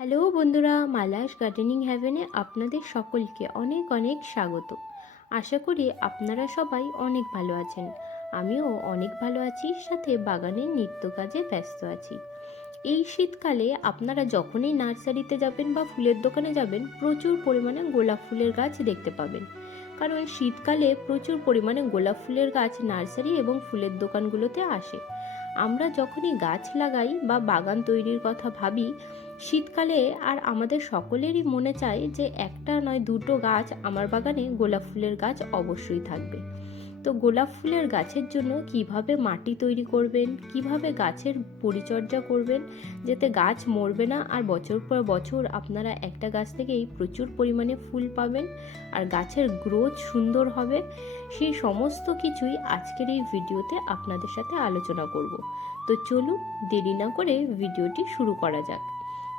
Hello বন্ধুরা Mala's gardening হ্যাভেনে আপনাদের সকলকে অনেক অনেক স্বাগত। আশা করি আপনারা সবাই অনেক ভালো আছেন। আমিও অনেক ভালো আছি, সাথে বাগানের নিত্য কাজে ব্যস্ত আছি। এই শীতকালে আপনারা যখনই নার্সারিতে যাবেন বা ফুলের দোকানে যাবেন, প্রচুর পরিমাণে গোলাপ ফুলের গাছ দেখতে পাবেন। কারণ শীতকালে প্রচুর পরিমাণে গোলাপ ফুলের গাছ নার্সারি এবং ফুলের দোকানগুলোতে আসে। আমরা যখনই গাছ লাগাই বা বাগান তৈরির কথা ভাবি শীতকালে আর আমাদের সকলেরই মনে চায় যে একটা নয়, দুটো গাছ আমার বাগানে গোলাপ ফুলের গাছ অবশ্যই থাকবে। তো গোলাপ ফুলের গাছের জন্য কীভাবে মাটি তৈরি করবেন, কীভাবে গাছের পরিচর্যা করবেন যাতে গাছ মরবে না আর বছর পর বছর আপনারা একটা গাছ থেকেই প্রচুর পরিমাণে ফুল পাবেন আর গাছের গ্রোথ সুন্দর হবে, সেই সমস্ত কিছুই আজকের এই ভিডিওতে আপনাদের সাথে আলোচনা করব। তো চলুন দেরি না করে ভিডিওটি শুরু করা যাক।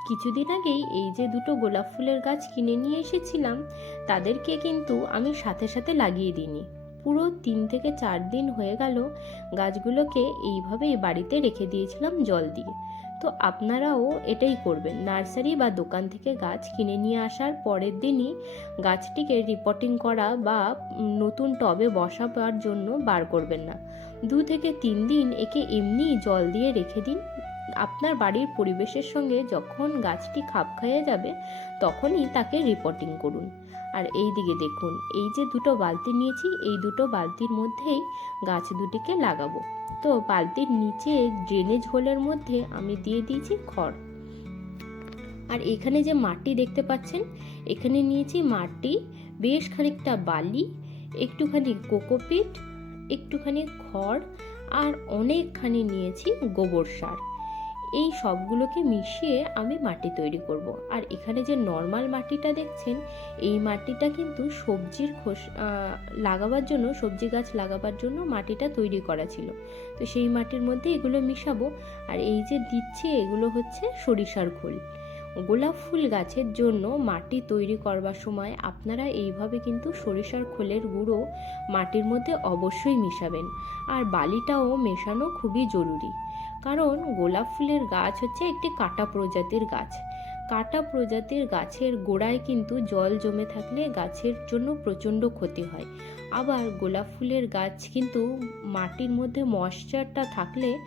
কিছুদিন আগেই এই যে দুটো গোলাপ ফুলের গাছ কিনে নিয়ে এসেছিলাম, তাদেরকে কিন্তু আমি সাথে সাথে লাগিয়ে দিইনি। পুরো তিন থেকে চার দিন হয়ে গেল, গাছগুলোকে এইভাবেই বাড়িতে রেখে দিয়েছিলাম জল দিয়ে। তো আপনারাও এটাই করবেন, নার্সারি বা দোকান থেকে গাছ কিনে নিয়ে আসার পরের দিনই গাছটিকে রিপোর্টিং করা বা নতুন টবে বসাবার জন্য বার করবেন না। দু থেকে তিন দিন একে এমনি জল দিয়ে রেখে দিন আপনার বাড়ির পরিবেশের সঙ্গে যখন গাছটি খাপ খাইয়ে যাবে, তখনই তাকে রিপোর্টিং করুন। আর এই দিকে দেখুন, এই যে দুটো বালতি নিয়েছি, এই দুটো বালতির মধ্যেই গাছ দুটিকে লাগাবো। তো বালতির নিচে ড্রেনেজ হোলের মধ্যে আমি দিয়ে দিয়েছি খড়। আর এখানে যে মাটি দেখতে পাচ্ছেন, এখানে নিয়েছি মাটি, বেশ খানিকটা বালি, একটুখানি কোকোপিট, একটুখানি খড়, আর অনেকখানি নিয়েছি গোবর সার। এই সবগুলোকে মিশিয়ে আমি মাটি তৈরি করব। আর এখানে যে নর্মাল মাটিটা দেখছেন, এই মাটিটা কিন্তু সবজির খোস লাগাবার জন্য, সবজি গাছ লাগাবার জন্য মাটিটা তৈরি করা ছিল। তো সেই মাটির মধ্যে এগুলো মিশাবো। আর এই যে দিচ্ছে, এগুলো হচ্ছে সরিষার খোল। গোলাপ ফুল গাছের জন্য মাটি তৈরি করবার সময় আপনারা এইভাবে কিন্তু সরিষার খোলের গুঁড়ো মাটির মধ্যে অবশ্যই মিশাবেন। আর বালিটাও মেশানো খুবই জরুরি। কারণ গোলাপ ফুলের গাছ হচ্ছে একটি কাটা প্রজাতির গাছ। কাটা প্রজাতির গাছের গোড়ায় কিন্তু জল জমে থাকলে গাছের জন্য প্রচণ্ড ক্ষতি হয়। আবার গোলাপ ফুলের গাছ কিন্তু মাটির মধ্যে ময়শ্চারটা থাকলে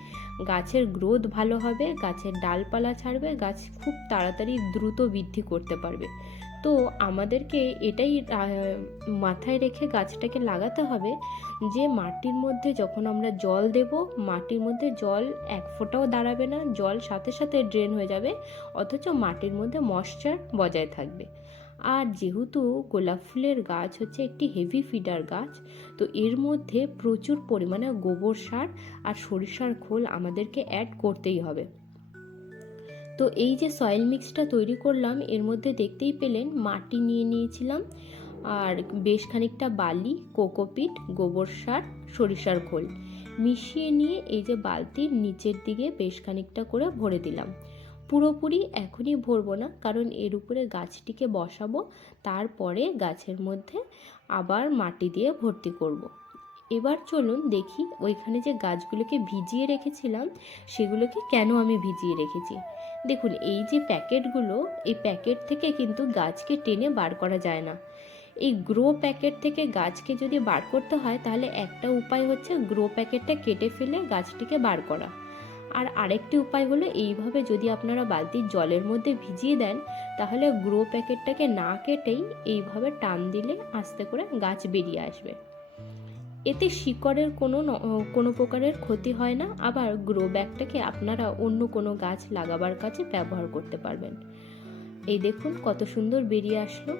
গাছের গ্রোথ ভালো হবে, গাছের ডালপালা ছাড়বে, গাছ খুব তাড়াতাড়ি দ্রুত বৃদ্ধি করতে পারবে। তো আমাদেরকে এটাই মাথায় রেখে গাছটাকে লাগাতে হবে যে মাটির মধ্যে যখন আমরা জল দেব, মাটির মধ্যে জল এক ফোঁটাও দাঁড়াবে না, জল সাথে সাথে ড্রেন হয়ে যাবে, অথচ মাটির মধ্যে ময়শ্চার বজায় থাকবে। আর যেহেতু গোলাপ ফুলের গাছ হচ্ছে একটি হেভি ফিডার গাছ, তো এর মধ্যে প্রচুর পরিমাণে গোবর সার আর সরিষার খোল আমাদেরকে অ্যাড করতেই হবে। তো এই যে সয়েল মিক্সটা তৈরি করলাম, এর মধ্যে দেখতেই পেলেন মাটি নিয়ে নিয়েছিলাম আর বেশ খানিকটা বালি কোকোপিট গোবর সার, সরিষার খোল মিশিয়ে নিয়ে এই যে বালতির নিচের দিকে বেশ খানিকটা করে ভরে দিলাম পুরোপুরি এখনই ভরবো না, কারণ এর উপরে গাছটিকে বসাবো, তারপরে গাছের মধ্যে আবার মাটি দিয়ে ভর্তি করব। এবার চলুন দেখি ওইখানে যে গাছগুলোকে ভিজিয়ে রেখেছিলাম, সেগুলোকে কেন আমি ভিজিয়ে রেখেছি। দেখুন, এই যে প্যাকেটগুলো, এই প্যাকেট থেকে কিন্তু গাছকে টেনে বার করা যায় না। এই গ্রো প্যাকেট থেকে গাছকে যদি বার করতে হয়, তাহলে একটা উপায় হচ্ছে গ্রো প্যাকেটটা কেটে ফেলে গাছটিকে বার করা। আর আরেকটি উপায় হলো, এইভাবে যদি আপনারা বালতির জলের মধ্যে ভিজিয়ে দেন, তাহলে গ্রো প্যাকেটটাকে না কেটেই এইভাবে টান দিলে আস্তে করে গাছ বেরিয়ে আসবে। এতে শিকড়ের কোনো কোনো প্রকারের ক্ষতি হয় না। আবার গ্রো ব্যাগটাকে আপনারা অন্য কোনো গাছ লাগাবার কাছে ব্যবহার করতে পারবেন। এই দেখুন কত সুন্দর বেরিয়ে আসলো।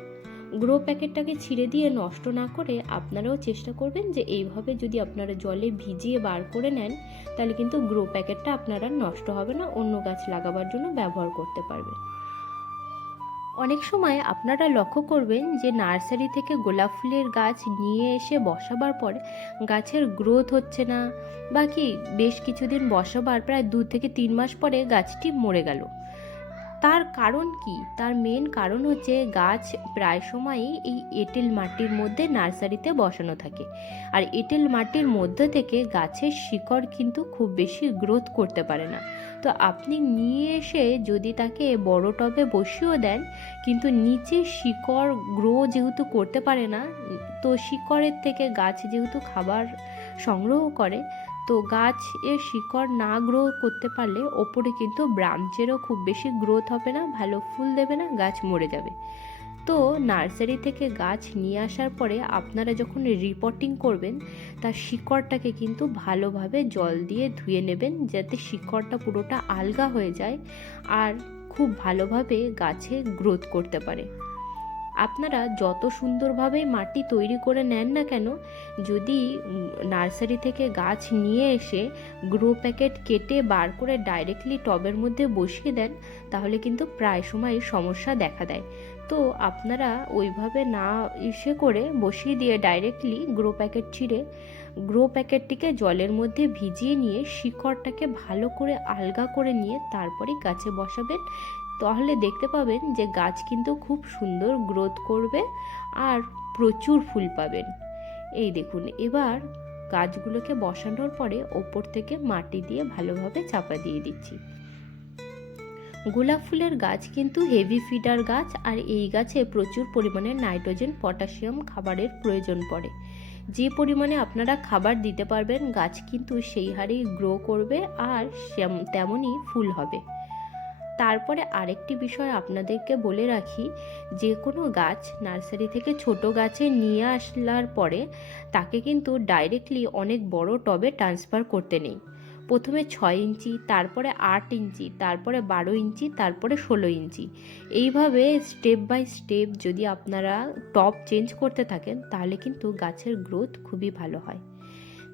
গ্রো প্যাকেটটাকে ছিঁড়ে দিয়ে নষ্ট না করে আপনারাও চেষ্টা করবেন যে এইভাবে যদি আপনারা জলে ভিজিয়ে বার করে নেন, তাহলে কিন্তু গ্রো প্যাকেটটা আপনারা নষ্ট হবে না, অন্য গাছ লাগাবার জন্য ব্যবহার করতে পারবেন। অনেক সময় আপনারা লক্ষ্য করবেন যে নার্সারি থেকে গোলাপ ফুলের গাছ নিয়ে এসে বসাবার পর গাছের গ্রোথ হচ্ছে না, বা কি বেশ কিছুদিন বসাবার প্রায় দু থেকে তিন মাস পরে গাছটি মরে গেল। তার কারণ কি? তার মেন কারণ হচ্ছে গাছ প্রায় সময়ই এই এঁটেল মাটির মধ্যে নার্সারিতে বসানো থাকে। আর এঁটেল মাটির মধ্যে থেকে গাছের শিকড় কিন্তু খুব বেশি গ্রোথ করতে পারে না। তো আপনি নিয়ে এসে যদি তাকে বড় টবে বসিয়েও দেন, কিন্তু নিচে শিকড় গ্রো যেহেতু করতে পারে না, তো শিকড়ের থেকে গাছ যেহেতু খাবার সংগ্রহ করে তো গাছ এর শিকড় না গ্রো করতে পারলে ওপরে কিন্তু ব্রাঞ্চেরও খুব বেশি গ্রোথ হবে না, ভালো ফুল দেবে না, গাছ মরে যাবে। তো নার্সারি থেকে গাছ নিয়ে আসার পরে আপনারা যখন রিপোর্টিং করবেন, তার শিকড়টাকে কিন্তু ভালোভাবে জল দিয়ে ধুয়ে নেবেন যাতে শিকড়টা পুরোটা আলগা হয়ে যায় আর খুব ভালোভাবে গাছে গ্রোথ করতে পারে। আপনারা যত সুন্দরভাবে মাটি তৈরি করে নেন না কেন, যদি নার্সারি থেকে গাছ নিয়ে এসে গ্রো প্যাকেট কেটে বার করে ডাইরেক্টলি টবের মধ্যে বসিয়ে দেন, তাহলে কিন্তু প্রায় সময় সমস্যা দেখা দেয়। তো আপনারা ওইভাবে না ইসে করে বসিয়ে দিয়ে ডাইরেক্টলি গ্রো প্যাকেট ছিঁড়ে, গ্রো প্যাকেটটিকে জলের মধ্যে ভিজিয়ে নিয়ে শিকড়টাকে ভালো করে আলগা করে নিয়ে তারপরে গাছে বসাবেন। তাহলে দেখতে পাবেন যে গাছ কিন্তু খুব সুন্দর গ্রোথ করবে আর প্রচুর ফুল পাবেন। এই দেখুন, এবার গাছগুলোকে বসানোর পরে ওপর থেকে মাটি দিয়ে ভালোভাবে চাপা দিয়ে দিচ্ছি। গোলাপ ফুলের গাছ কিন্তু হেভি ফিডার গাছ আর এই গাছে প্রচুর পরিমাণে নাইট্রোজেন পটাশিয়াম খাবারের প্রয়োজন পড়ে। যে পরিমাণে আপনারা খাবার দিতে পারবেন, গাছ কিন্তু সেই হারেই গ্রো করবে আর তেমনই ফুল হবে। তারপরে আরেকটি বিষয় আপনাদেরকে বলে রাখি, যে কোনো গাছ নার্সারি থেকে ছোট গাছে নিয়ে আসলার পরে তাকে কিন্তু ডাইরেক্টলি অনেক বড় টবে ট্রান্সফার করতে নেই। প্রথমে ছয় ইঞ্চি, তারপরে আট ইঞ্চি, তারপরে বারো ইঞ্চি, তারপরে ষোলো ইঞ্চি। এইভাবে স্টেপ বাই স্টেপ যদি আপনারা টপ চেঞ্জ করতে থাকেন, তাহলে কিন্তু গাছের গ্রোথ খুবই ভালো হয়।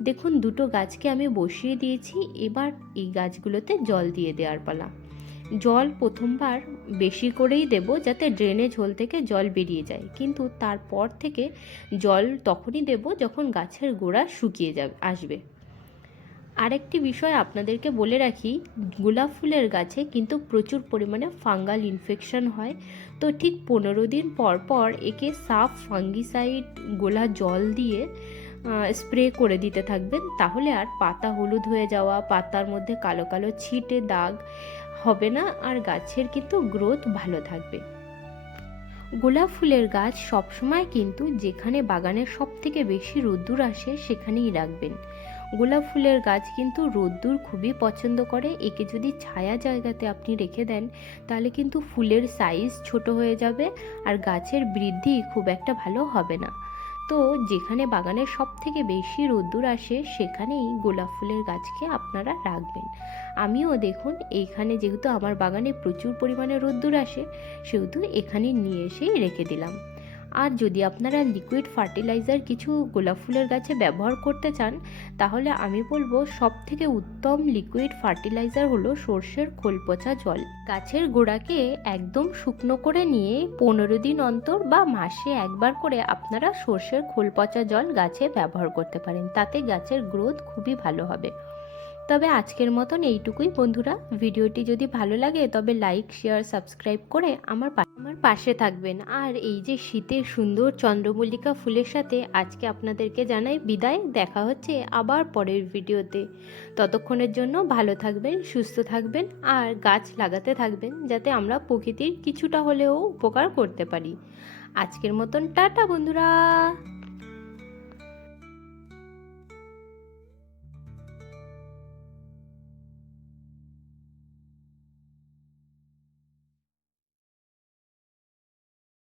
দেখুন, দুটো গাছকে আমি বসিয়ে দিয়েছি, এবার এই গাছগুলোতে জল দিয়ে দেওয়ার পালা। জল প্রথমবার বেশি করেই দেব যাতে ড্রেনেজ হোল থেকে জল বেরিয়ে যায়। কিন্তু তারপর থেকে জল তখনই দেব যখন গাছের গোড়া শুকিয়ে যাবে, আসবে। আরেকটি বিষয় আপনাদেরকে বলে রাখি, গোলাপ ফুলের গাছে কিন্তু প্রচুর পরিমাণে ফাঙ্গাল ইনফেকশন হয়। তো ঠিক পনেরো দিন পর পর একে সাফ ফাঙ্গিসাইড গোলা জল দিয়ে স্প্রে করে দিতে থাকবেন। তাহলে আর পাতা হলুদ হয়ে যাওয়া, পাতার মধ্যে কালো কালো ছিটে দাগ হবে না, আর গাছের কিন্তু গ্রোথ ভালো থাকবে। গোলাপ ফুলের গাছ সবসময় কিন্তু যেখানে বাগানের সব থেকে বেশি রোদ্দুর আসে সেখানেই রাখবেন। গোলাপ ফুলের গাছ কিন্তু রোদ্দুর খুবই পছন্দ করে, একে যদি ছায়া জায়গাতে আপনি রেখে দেন, তাহলে কিন্তু ফুলের সাইজ ছোট হয়ে যাবে, আর গাছের বৃদ্ধি খুব একটা ভালো হবে না। তো যেখানে বাগানে সব থেকে বেশি রোদ্দুর আসে, সেখানেই গোলাপ ফুলের গাছকে আপনারা রাখবেন। আমিও দেখুন, এইখানে যেহেতু আমার বাগানে প্রচুর পরিমাণে রোদ্দুর আসে, সেহেতু এখানে নিয়ে এসেই রেখে দিলাম। আর যদি আপনারা লিকুইড ফার্টিলাইজার কিছু গোলাপ ফুলের গাছে ব্যবহার করতে চান, তাহলে আমি বলব সব থেকে উত্তম লিকুইড ফার্টিলাইজার হলো সর্ষের খোল পচা জল। গাছের গোড়াকে একদম শুকনো করে নিয়ে পনেরো দিন অন্তর বা মাসে একবার করে আপনারা সর্ষের খোল পচা জল গাছে ব্যবহার করতে পারেন, তাতে গাছের গ্রোথ খুবই ভালো হবে। তবে আজকের মতন এইটুকুই বন্ধুরা। ভিডিওটি যদি ভালো লাগে, তবে লাইক শেয়ার সাবস্ক্রাইব করে আমার আমার পাশে থাকবেন। আর এই যে শীতের সুন্দর চন্দ্রমল্লিকা ফুলের সাথে আজকে আপনাদেরকে জানাই বিদায়। দেখা হচ্ছে আবার পরের ভিডিওতে। ততক্ষণের জন্য ভালো থাকবেন, সুস্থ থাকবেন আর গাছ লাগাতে থাকবেন, যাতে আমরা প্রকৃতির কিছুটা হলেও উপকার করতে পারি। আজকের মতন টাটা বন্ধুরা।